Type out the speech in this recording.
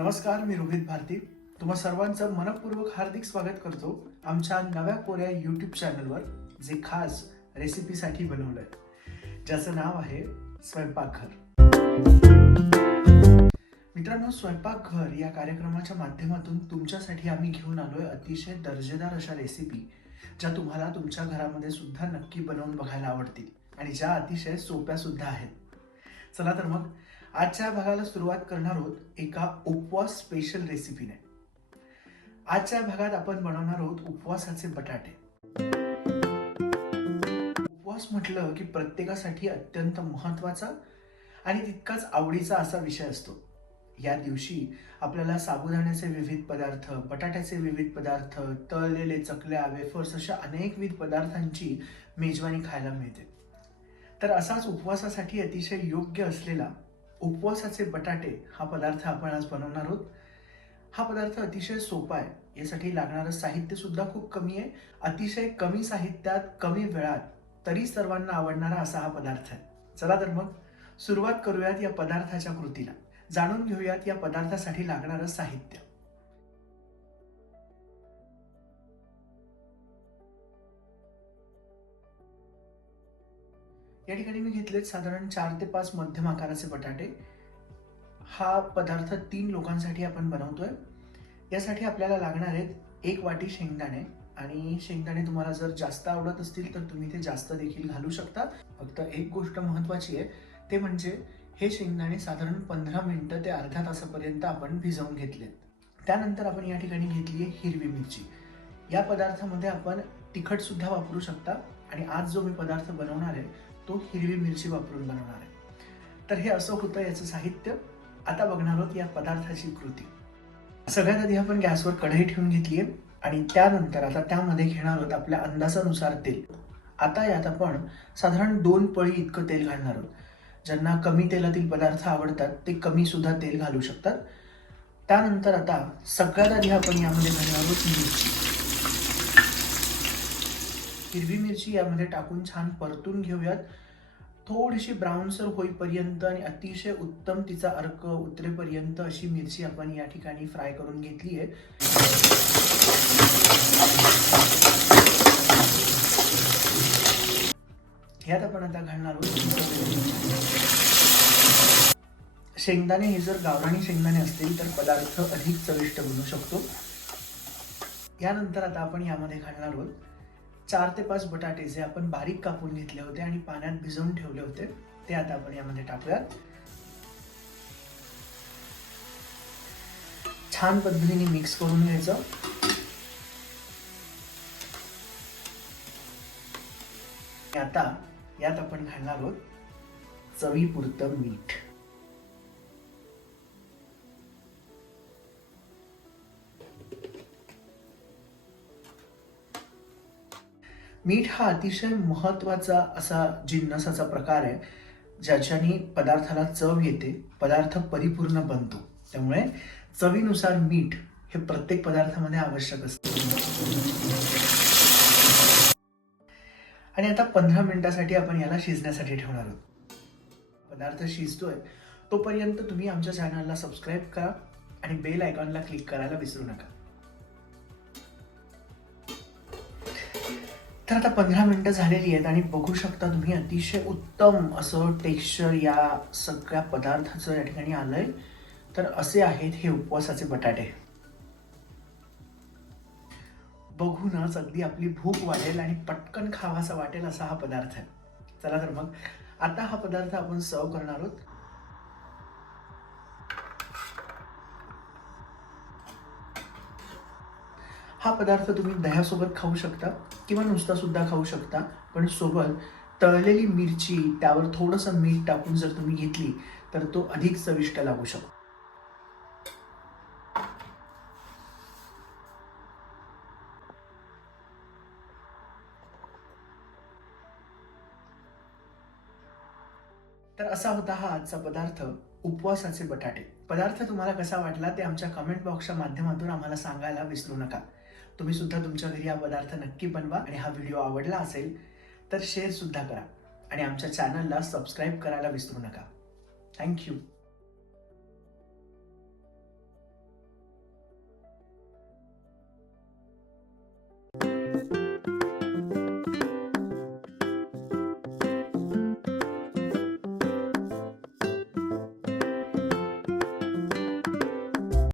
नमस्कार, मी रोहित भारती. तुम्हा सर्वांचं मनपूर्वक हार्दिक स्वागत करतो आमच्या नव्या कोऱ्या यूट्यूब चॅनलवर, जे खास रेसिपीसाठी बनवलंय, ज्याचं नाव आहे स्वयंपाकघर. मित्रांनो, स्वयंपाकघर या कार्यक्रमाच्या माध्यमातून तुमच्यासाठी आम्ही घेऊन आलोय अतिशय दर्जेदार अशा रेसिपी, ज्या तुम्हाला तुमच्या घरामध्ये सुद्धा नक्की बनवून बघायला आवडतील आणि ज्या अतिशय सोप्या सुद्धा आहेत. चला तर मग आजच्या भागाला सुरुवात करणार आहोत एका उपवास स्पेशल रेसिपीने. आजच्या भागात आपण बनवणार आहोत उपवासाचे बटाटे. उपवास म्हटलं की प्रत्येकासाठी अत्यंत महत्वाचा आणि तितकाच आवडीचा असा विषय असतो. या दिवशी आपल्याला साबुदाण्याचे विविध पदार्थ, बटाट्याचे विविध पदार्थ, तळलेले चकल्या, वेफर्स अशा अनेकविध पदार्थांची मेजवानी खायला मिळते. तर असाच उपवासासाठी अतिशय योग्य असलेला उपवासाचे बटाटे हा पदार्थ आपण आज बनवणार आहोत. हा पदार्थ अतिशय सोपा आहे. यासाठी लागणारं साहित्य सुद्धा खूप कमी आहे. अतिशय कमी साहित्यात कमी वेळात तरी सर्वांना आवडणारा असा हा पदार्थ आहे. चला तर मग सुरुवात करूयात या पदार्थाच्या कृतीला. जाणून घेऊयात या पदार्थासाठी लागणारं साहित्य. या ठिकाणी मी घेतलेत साधारण 4 ते 5 मध्यम आकाराचे बटाटे. हा पदार्थ 3 लोकांसाठी आपण बनवतोय. यासाठी आपल्याला लागणार आहेत 1 वाटी शेंगदाणे, आणि शेंगदाणे तुम्हाला जर जास्त आवडत असतील तर तुम्ही ते जास्त देखील घालू शकता. फक्त एक गोष्ट महत्वाची आहे, ते म्हणजे हे शेंगदाणे साधारण 15 मिनिटं ते अर्ध्या तासापर्यंत आपण भिजवून घेतलेत. त्यानंतर आपण या ठिकाणी घेतली आहे हिरवी मिरची. या पदार्थामध्ये आपण तिखट सुद्धा वापरू शकता, आणि आज जो मी पदार्थ बनवणार आहे तो हिरवी मिरची वापरून बनवणार आहे. तर हे असं होतं याचं साहित्य. आता बघणार आहोत या पदार्थाची कृती. सगळ्यात आधी आपण गॅसवर कढई ठेवून घेतली आहे, आणि त्यानंतर आता त्यामध्ये घेणार आहोत आपल्या अंदाजानुसार तेल. आता यात आपण साधारण 2 पळी इतकं तेल घालणार आहोत. ज्यांना कमी तेलातील पदार्थ आवडतात ते कमी सुद्धा तेल घालू शकतात. त्यानंतर आता सगळ्यात आधी आपण यामध्ये घालणार आहोत मिरची. हिरवी मिरची यामध्ये टाकून छान परतून घेऊयात. थोडीशी ब्राऊनसर होईपर्यंत आणि अतिशय उत्तम तिचा अर्क उतरेपर्यंत अशी मिरची आपण या ठिकाणी फ्राय करून घेतली आहे. ह्यात आपण आता घालणार आहोत शेंगदाणे. हे जर गावरानी शेंगदाणे असतील तर पदार्थ अधिक चविष्ट बनू शकतो. यानंतर आता आपण यामध्ये घालणार आहोत 4 ते 5 बटाटे, जे आपण बारीक कापून घेतले होते आणि पाण्यात भिजवून ठेवले होते. ते आता आपण यामध्ये टाकूयात. छान पद्धतीने मिक्स करून घ्यायचं. आता यात आपण घालणार आहोत चवीपुरतं मीठ. मीठ हा अतिशय महत्वाचा असा जिन्नसाचा प्रकार आहे, ज्याच्याने पदार्थाला चव येते, पदार्थ परिपूर्ण बनतो. त्यामुळे चवीनुसार मीठ हे प्रत्येक पदार्थामध्ये आवश्यक असते. आणि आता 15 मिनिटासाठी आपण याला शिजण्यासाठी ठेवणार आहोत. पदार्थ शिजतोय तोपर्यंत तुम्ही आमच्या चॅनलला सबस्क्राईब करा आणि बेल आयकॉनला क्लिक करायला विसरू नका. तर आता 15 मिनिटं झालेली आहेत आणि बघू शकता तुम्ही अतिशय उत्तम असं टेक्स्चर या सगळ्या पदार्थाचं या ठिकाणी आलंय. तर असे आहेत हे उपवासाचे बटाटे. बघूनच अगदी आपली भूक वाढेल आणि पटकन खावासा वाटेल असा हा पदार्थ आहे. चला तर मग आता हा पदार्थ आपण सर्व करणार आहोत. हा पदार्थ तुम्ही दह्यासोबत खाऊ शकता किंवा नुसता सुद्धा खाऊ शकता, पण सोबत तळलेली मिरची, त्यावर थोडंसं मीठ टाकून जर तुम्ही घेतली तर तो अधिक चविष्ट लागू शकतो. तर असा होता हा आजचा पदार्थ, उपवासाचे बटाटे. पदार्थ तुम्हाला कसा वाटला ते आमच्या कमेंट बॉक्सच्या माध्यमातून आम्हाला सांगायला विसरू नका. तुम्ही सुद्धा तुमच्या घरी हा पदार्थ नक्की बनवा, आणि हा व्हिडिओ आवडला असेल तर शेअर सुद्धा करा, आणि आमच्या चॅनलला सबस्क्राईब करायला विसरू नका. थँक्यू.